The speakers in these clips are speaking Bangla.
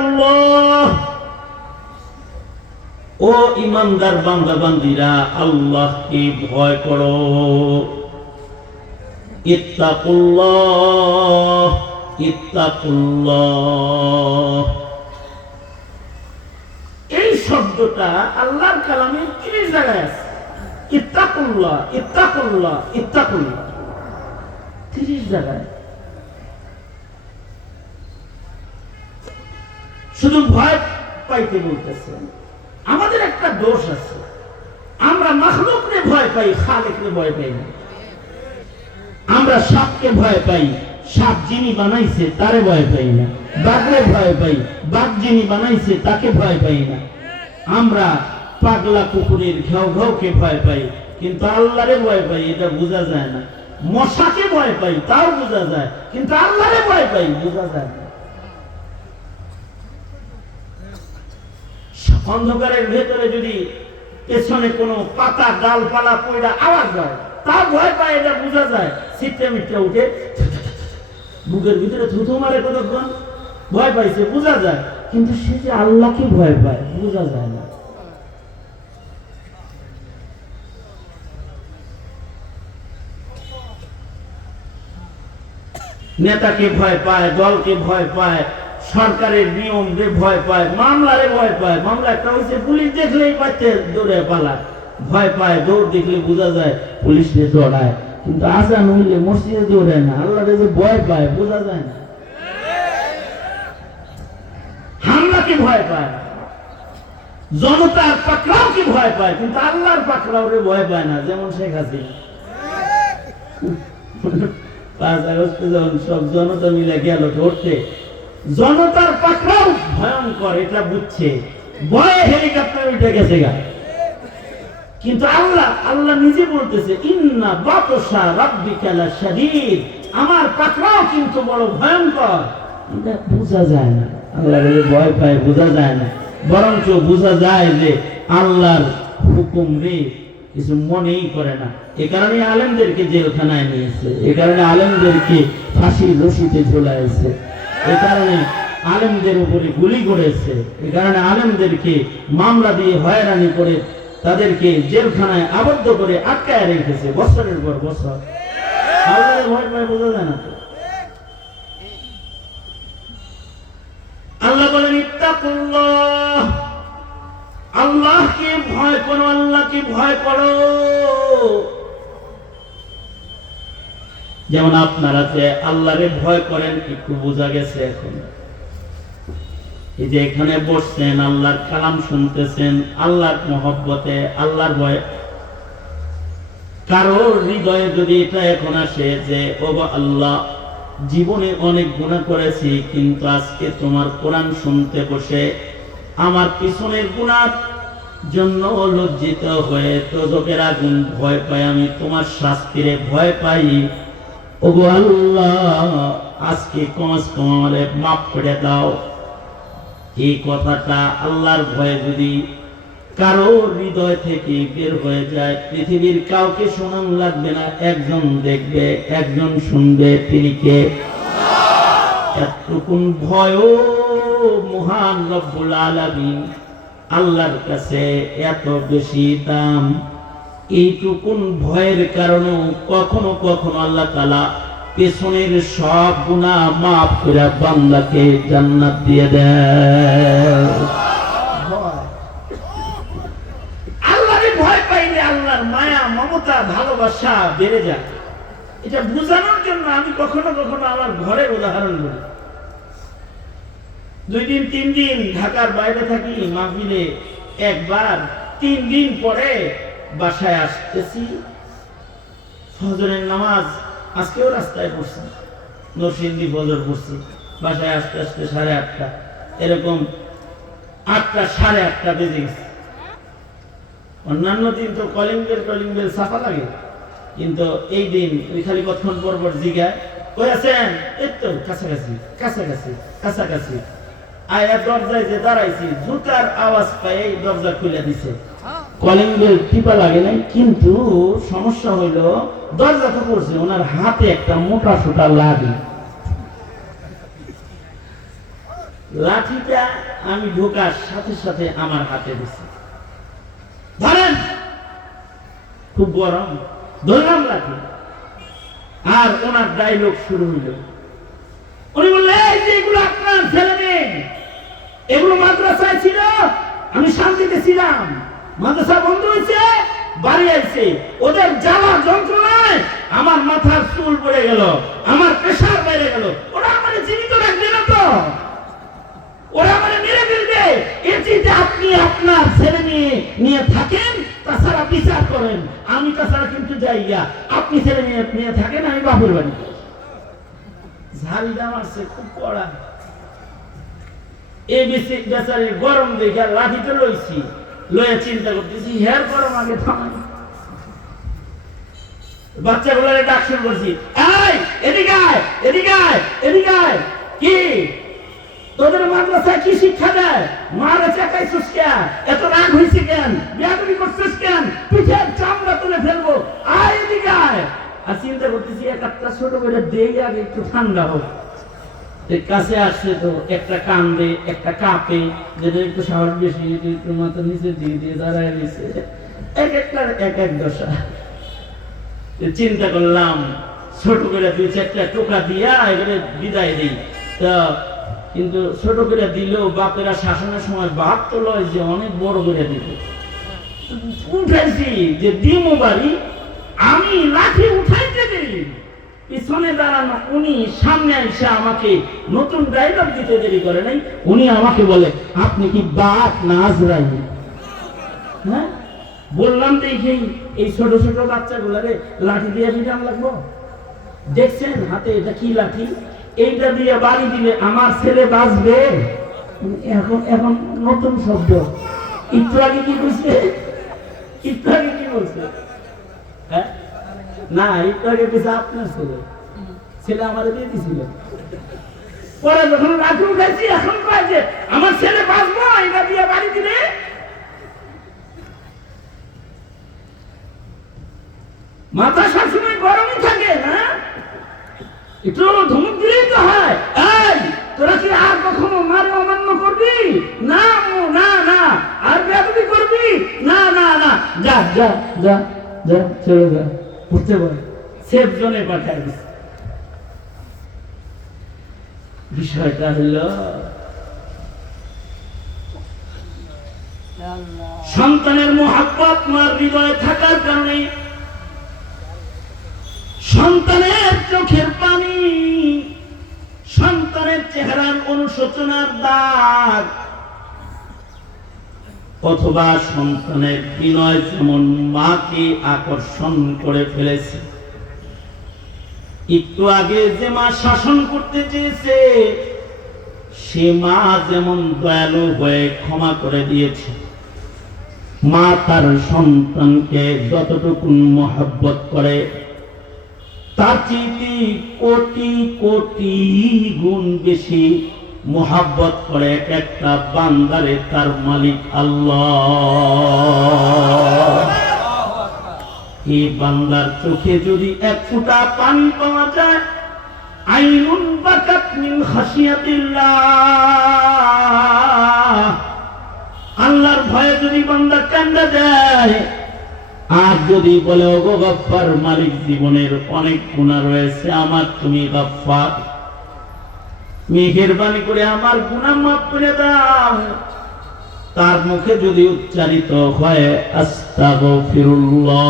আল্লাহ, ও ইমানদার বান্দা বান্দিরা, আল্লাহকে ভয় করো। ইত্তাকুল্লাহ, ইত্তাকুল্লাহ। এই শব্দটা আল্লাহর কালামে 30 জায়গায় আছে। ইত্তাকুল্লাহ, ইত্তাকুল্লাহ, ইত্তাকুল্লাহ, 30 জায়গায়। শুধু ভয় পাইতে বলতেছে। আমাদের একটা দোষ আছে, আমরা মাখলুককে ভয় পাই, খালিককে ভয় পাই না। আমরা সাপকে ভয় পাই, সাপ যিনি বানাইছে তারে ভয় পাই না। বাঘরে ভয় পাই, বাঘ যিনি বানাইছে তাকে ভয় পাই না। আমরা পাগলা কুকুরের ঘেউ ঘেউকে ভয় পাই, কিন্তু আল্লাহরে ভয় পাই, এটা বোঝা যায় না। মশাকে ভয় পাই, তাও বোঝা যায়, কিন্তু আল্লাহরে ভয় পাই, বোঝা যায় না। অন্ধকারের ভেতরে যদি পেছনে কোনো পাতা ডালপালা পয়লা আওয়াজ হয়, তা ভয় পায়, এটা বোঝা যায়। সিটটা মিটটা উঠে বুকের ভিতরে থুথু মারে, কতক্ষণ ভয় পাইছে, বোঝা যায়। কিন্তু সে যে আল্লাহকে ভয় পায়, বোঝা যায় না। নেতাকে ভয় পায়, দলকে ভয় পায়, সরকারের নিয়ম রে ভয় পায়, মামলারে ভয় পায়। মামলা একটা হয়েছে, পুলিশ দেখলেই পাচ্ছে দৌড়ে পালায়, ভয় পায়। দৌড় দেখলে বোঝা যায় পুলিশে দৌড়ায়, কিন্তু আজান হইলে মসজিদে দৌড়ে না। আল্লাহরে যে ভয় পায়, বোঝা যায় না। হামলাকে ভয় পায়, জনতার পাকড়াওকে ভয় পায়, কিন্তু আল্লাহর পাকড়াও রে ভয় পায় না। যেমন শেখ হাসিনা 5 আগস্টে যখন সব জনতা মিলে গেল ধরতে, জনতার পাকড়াও ভয়ঙ্কর, এটা বুঝছে, ভয়ে হেলিকপ্টার উঠে গেছে গা। কিন্তু আল্লাহ নিজে বলতেছে, ইন্না বাতশা রাব্বিকা লাশাদীদ, আমার পাকড়াও কিন্তু বড় ভয়ঙ্কর। এটা বোঝা যায় না। আল্লাহর ভয় পায়, বোঝা যায় না। বরঞ্চ বোঝা যায় যে আল্লাহর হুকুম রে কিছু মনেই করে না। এ কারণে আলেমদেরকে জেলখানায় নিয়েছে, এ কারণে আলেমদেরকে ফাঁসির রশিতে ঝোলাইছে, এ কারণে আলেমদের উপরে গুলি করেছে, এ কারণে আলেমদেরকে মামলা দিয়ে হয়রানি করে তাদেরকে জেলখানায় আবদ্ধ করে আটকায় রেখেছে বছরের পর বছর। আল্লাহর ভয় পায়, বোঝা যায় না। আল্লাহ বলেন, ইত্তাকুল্লাহ, আল্লাহকে ভয় করো, আল্লাহকে ভয় করো। যেমন আপনারা যে আল্লাহরে ভয় করেন, একটু বোঝা গেছে। এখন এই যে এখানে বসছেন, আল্লাহর কালাম শুনতেছেন, আল্লাহর মহব্বতে, আল্লাহর ভয়ে। কারোর হৃদয়ে যদি এটা এখন আসে যে ও আল্লাহ, জীবনে অনেক গুনাহ করেছি, কিন্তু আজকে তোমার কোরআন শুনতে বসে আমার পিছনের গুনার জন্য লজ্জিত হয়ে দোজখের আগুন ভয় পাই, আমি তোমার শাস্তিরে ভয় পাই। ওগো আল্লাহ, আজকে কমস কম আমারে মাফ করে দাও। এই কথাটা আল্লাহর ভয়ে যদি কারো হৃদয় থেকে বের হয়ে যায়, পৃথিবীর কাউকে শোনান লাগবে না, একজন দেখবে, একজন শুনবে, তিনি কে? এতটুকুন ভয় মহান রব্বুল আলামিন আল্লাহর কাছে এত বেশি দাম। এইটুকুন ভয়ের কারণে কখনো কখনো আল্লাহ তাআলা পেছনের সব গুনাহ মাফ করে বান্দাকে জান্নাত দিয়ে দেয়। আল্লাহরে ভয় পাইলে আল্লাহর মায়া, মমতা, ভালোবাসা বেড়ে যায়। এটা বোঝানোর জন্য আমি কখনো কখনো আমার ঘরের উদাহরণ বলি। 2 দিন 3 দিন ঢাকার বাইরে থাকি, মাহফিলে একবার, 3 দিন পরে বাসায় আসতেছি, ফজরের নামাজ আজকেও রাস্তায় পড়ছি, নরসিংদী ফজর পড়ছি, বাসায় আসতে আসতে 8:30, এরকম 8টা 8:30 বেজে গেছে। অন্যান্য দিন তো কলিং বেল সাফা লাগে, কিন্তু এই দিন ওই খালি কতক্ষণ পর পর জিগায়, কই আছেন? এই তো কাছাকাছি কাছাকাছি কাছাকাছি। আয়া দরজায় যে দাঁড়াইছি, জুতার আওয়াজ পাই দরজা খুলে দিছে। কলিং বেল টিপা লাগে নাই, কিন্তু সমস্যা হইল দরজা তো পড়ছে, ওনার হাতে একটা মোটা সোটা লাগে। লাঠিটা আমি ঢোকার সাথে সাথে আমার হাতে দিছি, ধরেন, খুব গরম, ধরলাম লাঠি। আর ওনার ডায়লগ শুরু হইল। উনি বললেন, এই যে এগুলো আপনার ছেলে মেয়ে, এগুলো মাদ্রাসায় ছিল, আমি শান্তিতে ছিলাম, মাদ্রাসা বন্ধ হয়েছে, বাড়ি আসছে, ওদের জ্বালা যন্ত্রণায় আমার মাথার চুল পড়ে গেল, আমার প্রেশার বেড়ে গেল, ওরা আমার জীবিত রাখবে না তো, ওরা আমার মেরে ফেলবে। এর চেয়ে আপনি আপনার ছেলে মেয়ে নিয়ে থাকেন, তাছাড়া বিচার করেন, আমি তাছাড়া কিন্তু যাইয়া, আপনি ছেলে মেয়ে নিয়ে থাকেন, আমি বাপুর বাড়ি। ঝাড়িটা মারছে খুব কড়া। এই বেচারে গরম দেখে লাঠিটা লইছি, লইয়া চিন্তা করতেছি, হের গরম আগে থামাই। বাচ্চাগুলোরে ডাক শুরু করছি, এই এদিকে আয়, এদিকে আয়, এদিকে আয়। কি তোদের মাদ্রাসায় কি শিক্ষা দেয়? মারা চাকাইছিস কেন? এত রাগ হয়েছে কেন? বেয়াদবি করছিস কেন? পিঠের চামড়া তুলে ফেলবো, আয় এদিকে আয়। আর চিন্তা করতেছি, একটা ছোট করে দেই আগে একটু ঠান্ডা হোক। কাছে আসছে তো একটা কান্দে, একটা কাঁপে, যেটা একটু সাহস বেশি, একটু মাথা নিচে দিয়ে দিয়ে দাঁড়ায় দিচ্ছে, এক একটার এক এক দশা। চিন্তা করলাম ছোট করে দুই চারটা টোকা দিয়া এবারে বিদায় দিই। তা কিন্তু ছোট করে দিলেও বাপেরা শাসনের সময় বাপ তো লয় যে অনেক বড় করে দিত। উঠাইছি যে দিমো বাড়ি, আমি লাঠি উঠাইতে দেরি, পিছনে দাঁড়ানো উনি সামনে এসে আমাকে নতুন ডায়লগ দিতে দেরি করে নাই। উনি আমাকে বলে, আপনি কি বাপ না আজরাইল? হ্যাঁ, বললাম দেখি এই ছোট ছোট বাচ্চাগুলারে লাঠি দিয়ে পিটান লাগবো। দেখছেন হাতে এটা কি লাঠি, এইটা দিয়ে বাড়ি দিলে আমার ছেলে বাঁচবে। এখন এখন নতুন শব্দ, একটু আগে কি বলছে, একটু আগে কি বলছে? হ্যাঁ না, একটু আগে বলছে আপনার ছেলে, ছেলে আমার দিয়ে দিছিল। পরে যখন লাঠি উঠাইছি এখন কয় যে আমার ছেলে বাঁচবো, এটা দিয়ে বাড়ি দিলে। মাথা সবসময় গরমই থাকে না, একটু ধমক দিলেই তো হয়। এই তোরা কি আর কখনো মারে অমান্য করবি না? না না, আর বেয়াদবি করবি না? না না, যা যা যা যা, চলে যা, উঠতে পারে, সেফ জোনে পাঠায় দিচ্ছে। বিষয়টা হলো সন্তানের মহব্বত মার হৃদয়ে থাকার কারণে সন্তানের চোখের পানি, সন্তানের চেহারার অনুশোচনার দাগ, অথবা সন্তানের বিনয় যেমন মাকে আকর্ষণ করে ফেলেছে। একটু আগে যে মা শাসন করতে চেয়েছে, সে মা যেমন দয়ালু হয়ে ক্ষমা করে দিয়েছে। মা তার সন্তানকে যতটুকু মহব্বত করে, তার চেয়ে কোটি কোটি গুণ বেশি মোহাব্বত করে এক একটা বান্দারে তার মালিক আল্লাহ। এই বান্দার চোখে যদি এক ফোঁটা পানি পাওয়া যায়, আইনুন বাকাত মিন খাশিয়াতিল্লাহ, আল্লাহর ভয়ে যদি বান্দা কান্না দেয়, আর যদি বলে ওগো গফফার মালিক, জীবনের অনেক গুনাহ রয়েছে, আমার তুমি গফফার, মেহেরবানি করে আমার গুনাহ মাফ করে দাও, তার মুখে যদি উচ্চারিত হয় আস্তাগফিরুল্লাহ,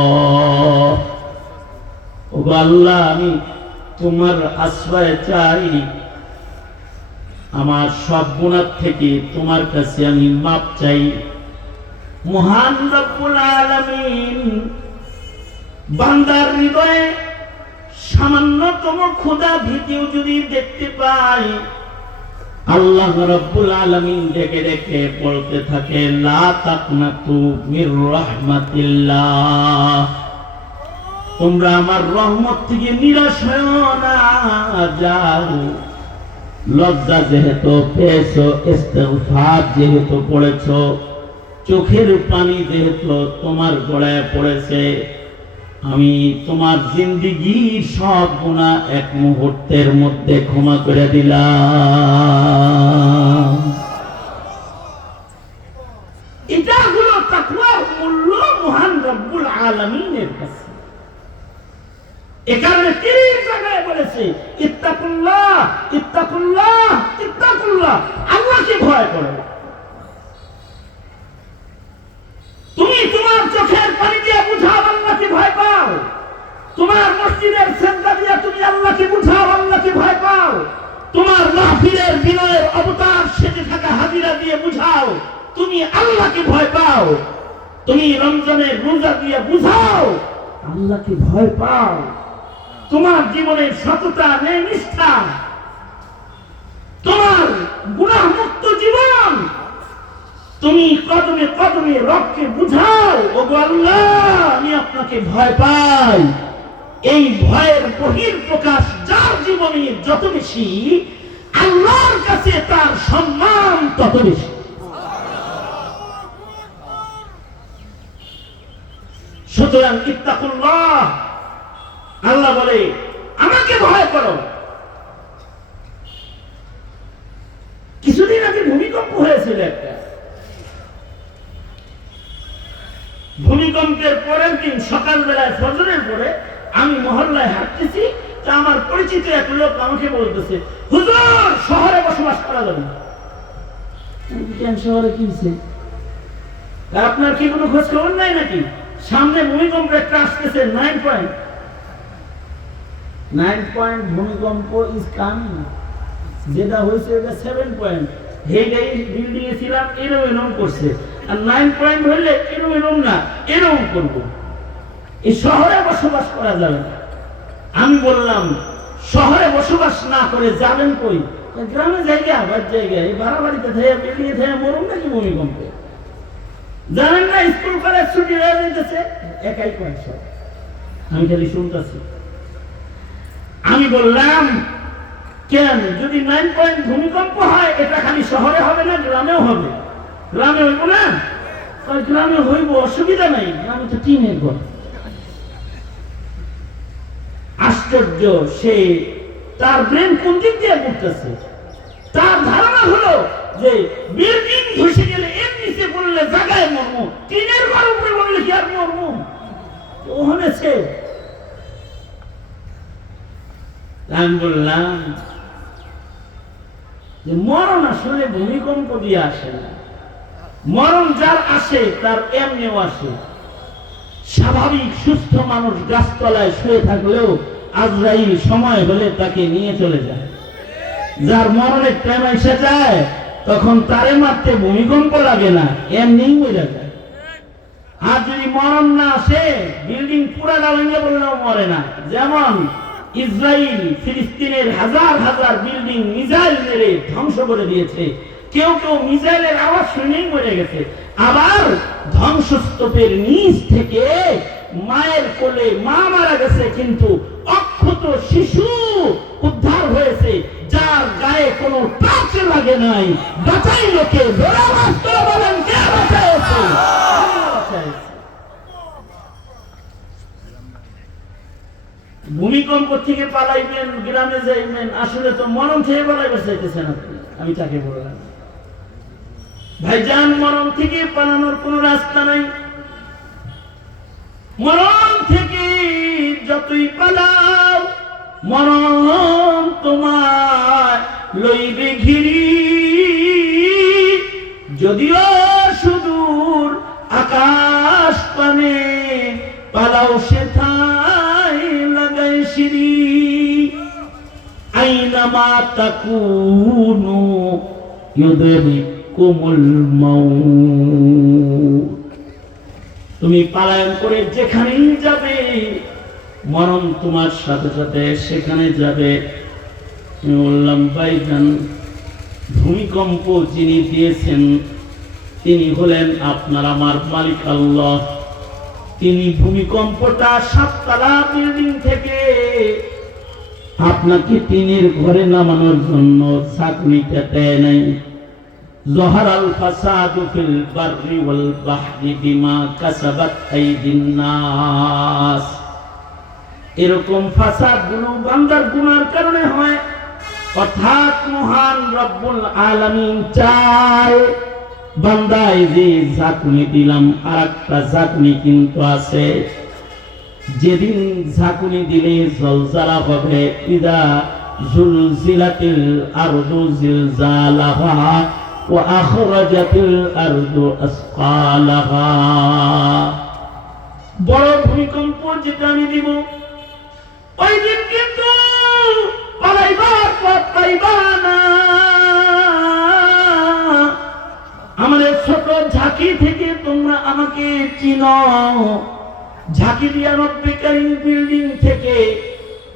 ওগো আল্লাহ আমি তোমার আশ্রয় চাই, আমার সব গুনাহ থেকে তোমার কাছে আমি মাপ চাই। মহান রব্বুল আলামিন বান্দার হৃদয়ে সামান্যতম খোদা ভীতিও যদি দেখতে পায়, আল্লাহ রব্বুল আলামিন ডেকে ডেকে বলতে থাকে, লা তাকনাতু মির রাহমাতিল্লাহ, তোমরা আমার রহমত থেকে নিরাশ হয়ো না, যাও লজ্জা যেহেতু পেয়েছো, ইস্তিগফার যেহেতু পড়েছো, চোখের পানি যেহেতু তোমার গড়ায় পড়েছে, আমি তোমার জিন্দেগীর সব গুনাহ এক মুহূর্তের মধ্যে ক্ষমা করে দিলাম। এটা হলো তাকওয়ার মূল্য মহান রব্বুল আলামিনের কাছে। এ কারণে ৩০ জায়গায় বলেছে ইত্তাকুল্লাহ ইত্তাকুল্লাহ ইত্তাকুল্লাহ, আল্লাহকে ভয় করো। তুমি তোমার চোখের পানি দিয়ে বুঝাও আল্লাহকে ভয় পাও, তোমার মসজিদের সেজদা দিয়ে তুমি আল্লাহকে বুঝাও আল্লাহকে ভয় পাও, তোমার মাহফিলের বিনয়ের অবতার সেজে থাকা হাজিরা দিয়ে বুঝাও তুমি আল্লাহকে ভয় পাও, তুমি রমজানের রোজা দিয়ে বুঝাও আল্লাহকে ভয় পাও, তোমার জীবনের সততা ন্যায় নিষ্ঠা, তোমার গুনাহমুক্ত জীবন, তুমি কদমে কদমে রবকে বুঝাও ওগো আল্লাহ আমি আপনাকে ভয় পাই। এই ভয়ের বহির প্রকাশ যার জীবনে যত বেশি, আল্লাহর কাছে তার সম্মান তত বেশি। সুতরাং ইত্তাকুল্লাহ, আল্লাহ বলে আমাকে ভয় করো। কিছুদিন আগে ভূমিকম্প হয়েছিল একটা, ভূমিকম্পের পরের দিন সকালবেলায় ফজরের পরে আমি মহল্লায় হাঁটতেছি, তা আমার পরিচিত এক লোক আমাকে বলতেছে হুজুর শহরে বসবাস করা যাবে না। শহরে কি হয়েছে, আপনার কি কোনো খোঁজ খবর নাই নাকি? সামনে ভূমিকম্প একটা আসতেছে 9 পয়েন্ট ভূমিকম্প ইজ কামিং, যেটা হয়েছে এটা 7 পয়েন্ট। হেইটাই বিল্ডিং এ ছিলাম এরকম করছে, আর 9 পয়েন্ট হইলে এরকম না এরকম করবো। এই শহরে বসবাস করা যাবে না। আমি বললাম শহরে বসবাস না করে যাবেন কই? গ্রামে জায়গা আবার জায়গায় এই ভাড়া বাড়িতে থেকে বেরিয়ে থেকে মরুন নাকি ভূমিকম্পে? জানেন না স্কুল কলেজ ছুটি হয়ে যেতেছে, একাই পয়সা। আমি খালি শুনতেছি। আমি বললাম কেন, যদি 9 পয়েন্ট ভূমিকম্প হয় এটা খালি শহরে হবে না গ্রামেও হবে? গ্রামে হইব না? গ্রামে হইব, অসুবিধা নাই, গ্রামে তো টিনের ঘর। আশ্চর্য, সে তার ব্রেন কোন দিক দিয়ে ঘুরতেছে। তার ধারণা হলো যে বিল্ডিং ধসে গেলে এর নিচে পড়লে জায়গায় মরম, টিনের ঘর উপরে বললে কি আর মরম? ওখানে সে, আমি বললাম যে মরণ আসলে ভূমিকম্প দিয়ে আসে না, মরণ যার আসে তার এমনিও আসে। স্বাভাবিক সুস্থ মানুষ গাছতলায় শুয়ে থাকলেও আজরাইল সময় হলে তাকে নিয়ে চলে যায়। যার মরণের টাইম এসে যায় তখন তারে মারতে ভূমিকম্প লাগে না, এমনিই মরে যায়। আর যদি মরণ না আসে, বিল্ডিং পুরাটা ভেঙে বললেও মরে না। যেমন ইসরায়েল ফিলিস্তিনের হাজার হাজার বিল্ডিং মিসাইল মেরে ধ্বংস করে দিয়েছে, কেউ কেউ মিসাইলের আওয়াজ শুনেই মরে গেছে। আবার ধ্বংসস্তূপের নিচ থেকে মায়ের কোলে মা মারা গেছে, কিন্তু অক্ষত শিশু উদ্ধার হয়েছে, যার গায়ে কোনো টাচ লাগে নাই। বাঁচাই লোকে বলেন কে বাঁচাইছে? ভূমিকম্প থেকে পালাইবেন, গ্রামে যাইবেন, আসলে তো মরণ থেকে পালাইবে চাইতেছেন আপনি। আমি তাকে বললাম ভাইজান, মরণ থেকে পালানোর কোন রাস্তা নাই। মরণ থেকে যতই পালাও মরণ তোমার লইবে ঘিরি, যদিও সুদূর আকাশ পানে পালাও সেথায় লাগাই সিঁড়ি। আইনামা তাকুনু ইউদরিকুমুল মাউত। তুমি পালায়ন করে যেখানেই যাবে মরণ তোমার সাথে সাথে সেখানে যাবে। আমি বললাম ভাইজান, ভূমিকম্প যিনি দিয়েছেন তিনি হলেন আপনার আমার মালিক আল্লাহ। তিনি ভূমিকম্পটা 7 তলা বিল্ডিং থেকে আপনাকে টিনের ঘরে নামানোর জন্য চাকরিটা দেয় নাই। যহারাল ফাসাদু ফিল বাররি ওয়াল বাহরি বিমা কাসাবাত আইদিন নাস। এরকম ফাসাদ গুলো বান্দার গুনার কারণে হয়। অর্থাৎ মহান রব্বুল আলামিন চায় বান্দায় যে ঝাঁকুনি দিলাম আর একটা ঝাঁকুনি কিন্তু আছে, যেদিন ঝাঁকুনি দিলে জলজালা হবে। ইদা জুলজিলাতিল আরদু জিলজালাহা ওয়া আখরাজাতিল আরদু আসকালাহা। বড় ভূমিকম্প যেটা আমি দিব, ওই দিন কিন্তু পালাইবার পথ পাইবা না। আমাদের ছোট ঝাঁকি থেকে তোমরা আমাকে চিনো। ঝাঁকি দিয়া রব্বে কারীম বিল্ডিং থেকে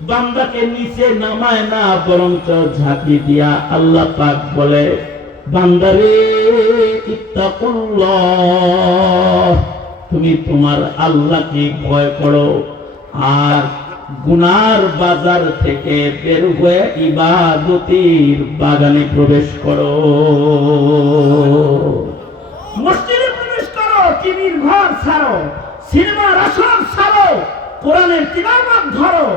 বান্দাকে নিচে নামায় না, বরঞ্চ ঝাঁকি দিয়া আল্লাহ পাক বলে, বান্দারে ইত্তাকুল্লাহ, তুমি তোমার আল্লাহকে ভয় করো আর গুনার বাজার থেকে বের হয়ে ইবাদতের বাগানে প্রবেশ করো। মসজিদে প্রবেশ করো, টিভির ঘর ছাড়ো, সিনেমার আসর ছাড়ো, কোরআনের তিলাওয়াত ধরো,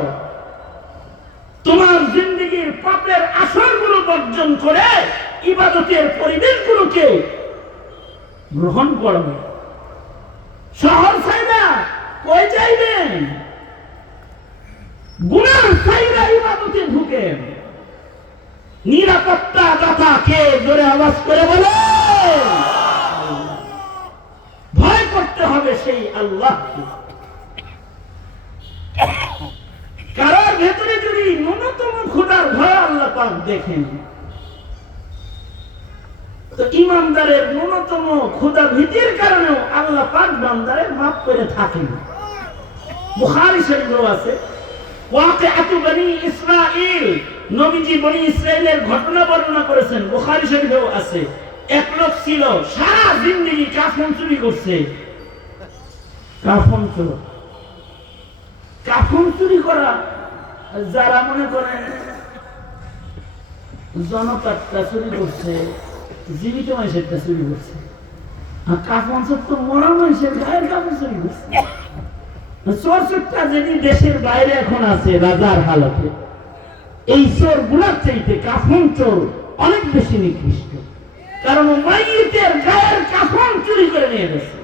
তোমার জিন্দেগীর পাপের আসরগুলো বর্জন করে ইবাদতের পরিবেশগুলোকে গ্রহণ করবে। শহর চাইনা কই যাইবেন? গুনার চাইনা ইবাদতে ঢুকেন। নিরাপত্তা দাতা কে? জোরে আওয়াজ করে বলে। ভয় করতে হবে সেই আল্লাহকে। কারোর ভেতরে যদি ন্যূনতম খোদার ভয় আল্লাহ পাক দেখেন, তো ইমানদারের ন্যূনতম খোদা ভীতির কারণেও আল্লাহ পাক বান্দারে মাফ করে থাকেন। বুখারী শরীফেও আছে ওয়াকিআতু বনি ইসরাঈল, নবীজি বনি ইসরাঈলের ঘটনা বর্ণনা করেছেন, বুখারী শরীফেও আছে। এক লোক ছিল সারা জিন্দেগি কাফন চুরি করছে। কাফন চোর, কাফন চুরি করা যারা মনে করেন জনতারটা চুরি করছে, জীবিত মানুষেরটা চুরি করছে, আর কাফন চোর তো মরা মানুষের গায়ের কাপড় চুরি করছে। চোর চোরটা যদি দেশের বাইরে এখন আছে রাজার হালতে, এই চোর গুলার চাইতে কাফন চোর অনেক বেশি নিকৃষ্ট, কারণ মাইয়িতের গায়ের কাফন চুরি করে নিয়ে গেছে।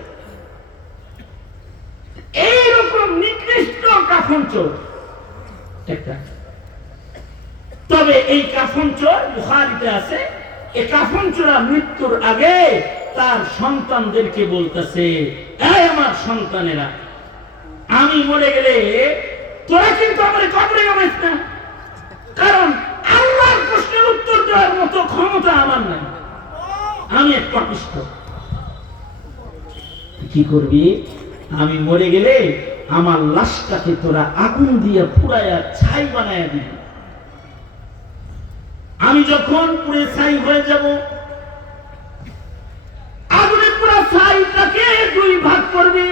এইরকম নিকৃষ্ট কাফন চোর একটা। তবে এই কাফন চোর বুখারীতে আছে, এই কাফন চোরা মৃত্যুর আগে তার সন্তানদেরকে বলতেছে, এই আমার সন্তানেরা, আমি মরে গেলে তোরা কিন্তু আমার কবরে নামাইস না, কারণ আল্লাহর প্রশ্নের উত্তর দেওয়ার মতো ক্ষমতা আমার নাই, আমি এক পাপিষ্ঠ। কি করবি? আমি মরে গেলে আমার লাশটাকে তোরা আগুন দিয়ে পুড়াইয়া ছাই বানাইয়া দিবি। আমি যখন পুড়ে ছাই হয়ে যাব, আগুনে পুরা ছাইটাকে দুই ভাগ করবি,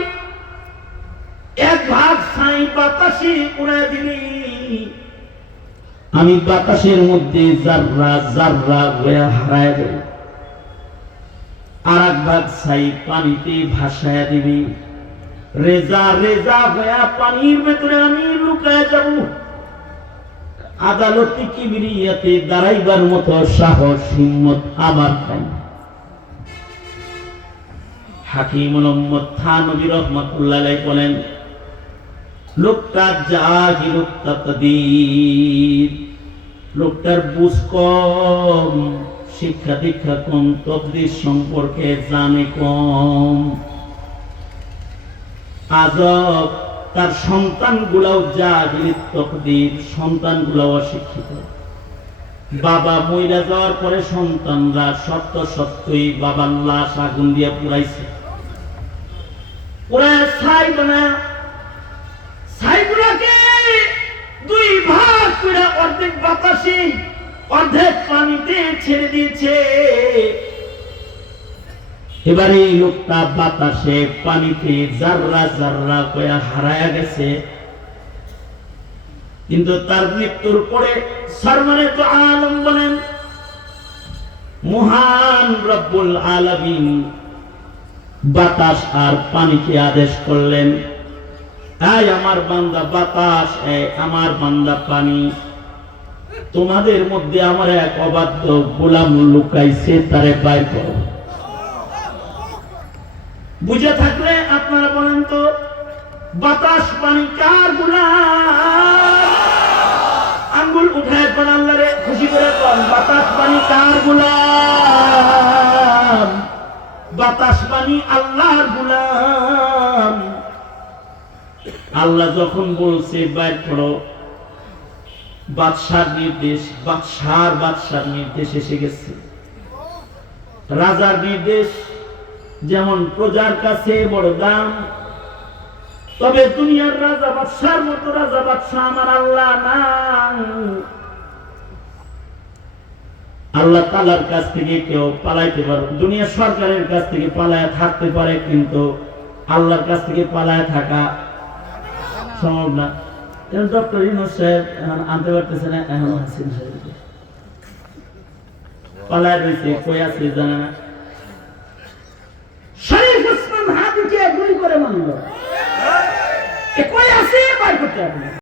এক ভাগ ছাই বাতাসে উড়াইয়া দিবি, আমি বাতাসের মধ্যে জাররা জাররা হয়ে হারায় দেব। আর এক ভাগ ছাই পানিতে ভাসায়া দিবি, রেজা রেজা হয়ে পানির ভেতরে আমি লুকায় যাব। আদালতে কিবরিয়াতে দাঁড়াইবার মতো সাহস হিম্মত আমার নাই। হাকিমুল উম্মত থানভী রাহমাতুল্লাহ আলাইহি বলেন, লোকটা জাহিলুত তাকদীর, লোকটার বুঝ কম, শিক্ষা দীক্ষা কম, তকদীর সম্পর্কে জানে কম। আজব, তার সন্তানগুলাও জাহিল তকদীর, সন্তানগুলাও অশিক্ষিত। বাবা মইরা যাওয়ার পরে সন্তানরা সত্য সত্যই বাবার লাশ আগুন দিয়ে পুড়াইছে, পুরায় ছাই বানায়, ছাইগুলাকে দুই ভাগ করে অর্ধেক বাতাসে অর্ধেক পানিতে ছেড়ে দিয়েছে। এবারে এই লোকটা বাতাসে পানিতে জাররা জাররা করে হারায়া গেছে। কিন্তু তার মৃত্যুর পরে সরমানে তো আলম বলেন, মহান রব্বুল আলামিন বাতাস আর পানিকে আদেশ করলেন, এই আমার বান্দা বাতাস, এই আমার বান্দা পানি, তোমাদের মধ্যে আমার এক অবাধ্য গোলাম লুকাইছে, তারে বাইর করো। বুঝে থাকলে আপনারা বলেন তো, বাতাস পানি কার গোলাম? আঙ্গুল উঠায় কোন আল্লাহরে খুশি করে কোন, বাতাস পানি কার গোলাম? বাতাস পানি আল্লাহর গোলাম। আল্লাহ যখন বলছে বাইর করো, বাদশার নির্দেশ, বাদশার নির্দেশ এসে গেছে। রাজার নির্দেশ যেমন প্রজার কাছে বড় দাম, তবে দুনিয়ার রাজা বাদশার মতো রাজা বাদশাহ আমার আল্লাহ না। আল্লাহ তাআলার কাছ থেকে কেউ পালাইতে পারে, দুনিয়ার সরকারের কাছ থেকে পালায় থাকতে পারে, কিন্তু আল্লাহর কাছ থেকে পালায় থাকা সম্ভব না। ডক্টর ইউনূস সাহেব এখন আনতে পারতেছে না, এখন হাসিনা সাহেব পালায় রয়েছে, কই আছে জানে না। শরীফ ওসমান হাদিকে গুলি করে মারলো, কই আছে বাইর করতে আপনি।